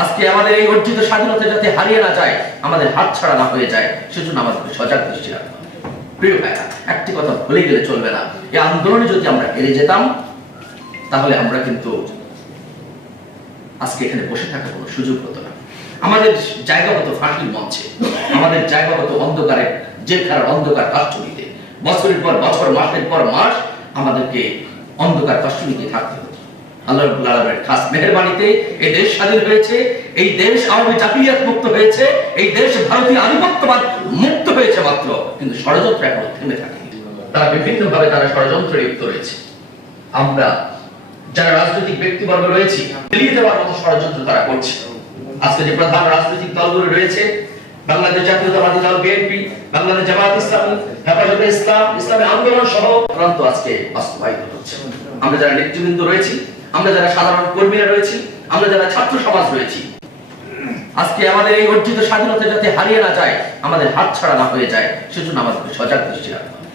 আজকে আমাদের এই অর্জিত স্বাধীনতা যাতে হারিয়ে না যায়, আমাদের হাতছাড়া না হয়ে যায়, সেজন্য আমাদের সজাগ দৃষ্টি রাখতে হবে। প্রিয় ভাইরা, একটি কথা ভুলে গেলে চলবে না, এই আন্দোলনে যদি আমরা হেরে যেতাম তাহলে আমরা কিন্তু আজকে এখানে বসে থাকার কোনো সুযোগ হতো না। আমাদের জায়গা হতো ফাঁকির মঞ্চে, আমাদের জায়গা হতো অন্ধকারে, জেলখানার অন্ধকার কাষ্ঠনীতে। বছরের পর বছর, মাসের পর মাস আমাদেরকে অন্ধকার কাষ্ঠনীতে থাকতে হতো। আল্লাহ রাব্বুল আলামিনের খাস মেহেরবানিতে এই দেশ স্বাধীন হয়েছে, এই দেশ আওয়ামী জাতীয়তাবাদ মুক্ত হয়েছে, এই দেশ ভারতীয় আধিপত্যবাদ মুক্ত হয়েছে মাত্র, কিন্তু ষড়যন্ত্র এখনো থেমে থাকেনি। তারা বিভিন্নভাবে তারা ষড়যন্ত্রে লিপ্ত রয়েছে। আমরা যারা রাজনৈতিক ব্যক্তিবর্গ রয়েছে, মিলিয়ে দেওয়ার মতো ষড়যন্ত্র তারা করছে। আজকে যে প্রধান রাজনৈতিক দলগুলো রয়েছে, বাংলাদেশ জাতীয়তাবাদী দল বিএনপি, বাংলাদেশ জামায়াত ইসলামী, হেফাজতে ইসলাম, ইসলামী আন্দোলন সহ প্রান্ত আজকে বাস্তবায়িত হচ্ছে। আমরা যারা নেতৃবৃন্দ রয়েছি, আমরা যারা সাধারণ কর্মীরা রয়েছি, আমরা যারা ছাত্র সমাজ রয়েছি, আজকে আমাদের এই অর্জিত স্বাধীনতা যাতে হারিয়ে না যায়, আমাদের হাতছাড়া না হয়ে যায়, সেজন্য আমাদের সজাগ দৃষ্টি রাখতে হবে।